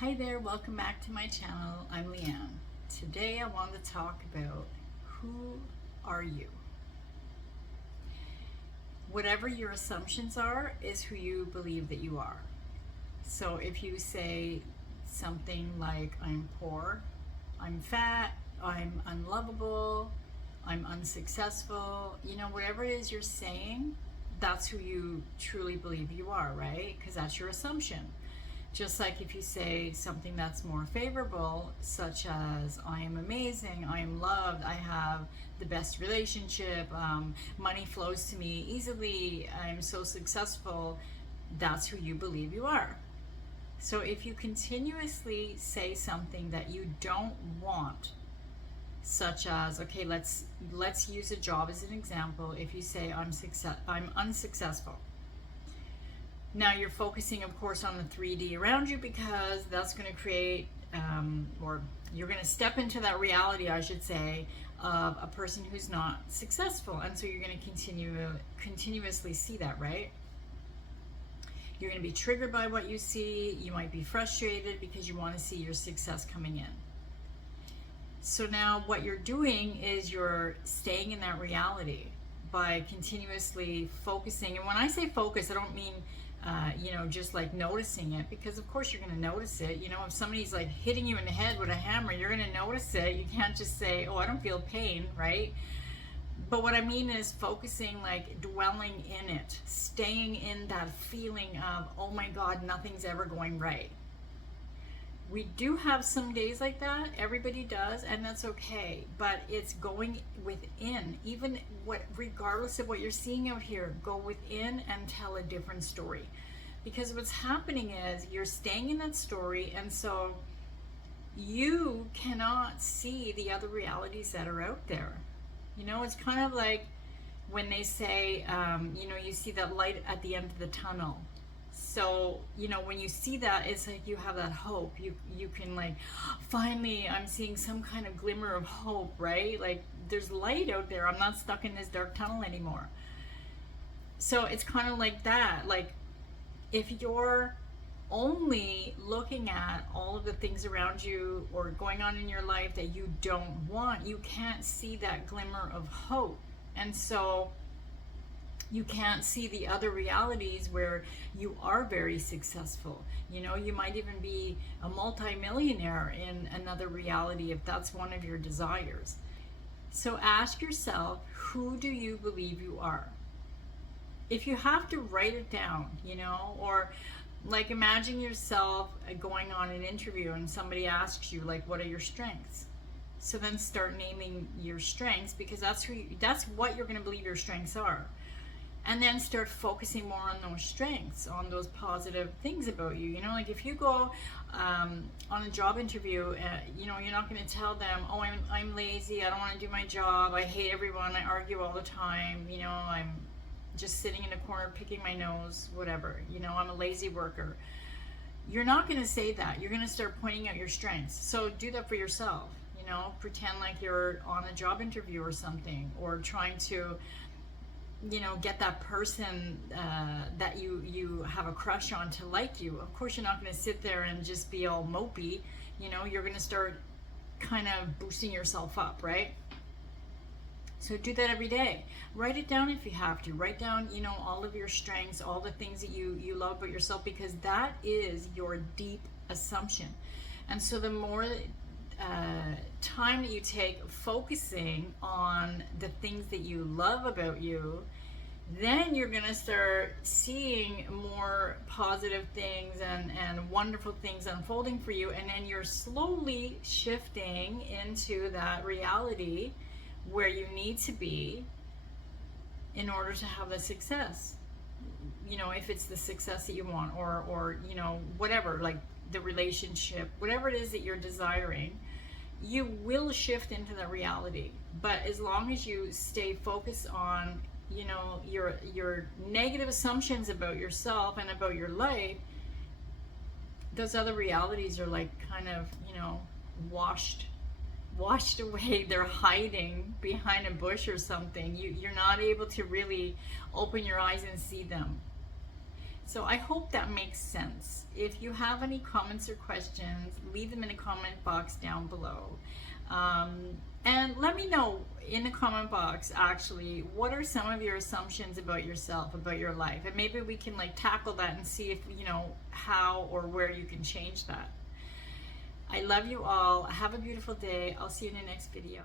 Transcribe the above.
Hi there, welcome back to my channel. I'm Leanne. Today I want to talk about who are you? Whatever your assumptions are is who you believe that you are. So if you say something like I'm poor, I'm fat, I'm unlovable, I'm unsuccessful, whatever it is you're saying, that's who you truly believe you are, right? Because that's your assumption. Just like if you say something that's more favorable, such as I am amazing, I am loved, I have the best relationship, money flows to me easily, I'm so successful, that's who you believe you are. So if you continuously say something that you don't want, such as, okay, let's use a job as an example. If you say I'm unsuccessful. Now you're focusing, of course, on the 3D around you because that's going to create, or you're going to step into that reality, I should say, of a person who's not successful. And so you're going to continuously see that, right? You're going to be triggered by what you see. You might be frustrated because you want to see your success coming in. So now what you're doing is you're staying in that reality by continuously focusing. And when I say focus, I don't mean just like noticing it, because of course you're going to notice it. If somebody's like hitting you in the head with a hammer, you're going to notice it. You can't just say, oh, I don't feel pain, right? But what I mean is focusing, like dwelling in it, staying in that feeling of, oh my God, nothing's ever going right. We do have some days like that, everybody does, and that's okay, but it's going within. Regardless of what you're seeing out here, go within and tell a different story. Because what's happening is you're staying in that story, and so you cannot see the other realities that are out there. It's kind of like when they say, you see that light at the end of the tunnel. So, when you see that, it's like you have that hope. You can like, finally, I'm seeing some kind of glimmer of hope, right? Like there's light out there. I'm not stuck in this dark tunnel anymore. So it's kind of like that. Like if you're only looking at all of the things around you or going on in your life that you don't want, you can't see that glimmer of hope. And so you can't see the other realities where you are very successful. You might even be a multi-millionaire in another reality if that's one of your desires. So ask yourself, who do you believe you are? If you have to write it down, or like imagine yourself going on an interview and somebody asks you, like, what are your strengths? So then start naming your strengths, because that's what you're going to believe your strengths are. And then start focusing more on those strengths, on those positive things about you. Like if you go on a job interview, you're not going to tell them, oh, I'm lazy, I don't want to do my job, I hate everyone, I argue all the time, I'm just sitting in a corner picking my nose, whatever, I'm a lazy worker. You're not going to say that. You're going to start pointing out your strengths. So do that for yourself. Pretend like you're on a job interview or something, or trying to get that person that you have a crush on to like you. Of course, you're not going to sit there and just be all mopey. You're going to start kind of boosting yourself up, right? So do that every day. Write it down if you have to. Write down, all of your strengths, all the things that you love about yourself, because that is your deep assumption. And so the more time that you take focusing on the things that you love about you, then you're going to start seeing more positive things and wonderful things unfolding for you. And then you're slowly shifting into that reality where you need to be in order to have the success. If it's the success that you want, or whatever, like the relationship, whatever it is that you're desiring, you will shift into that reality. But as long as you stay focused on your negative assumptions about yourself and about your life, those other realities are like kind of washed away. They're hiding behind a bush or something. You're not able to really open your eyes and see them. So I hope that makes sense. If you have any comments or questions, leave them in the comment box down below. And let me know in the comment box, actually, what are some of your assumptions about yourself, about your life? And maybe we can like tackle that and see if, you know, how or where you can change that. I love you all. Have a beautiful day. I'll see you in the next video.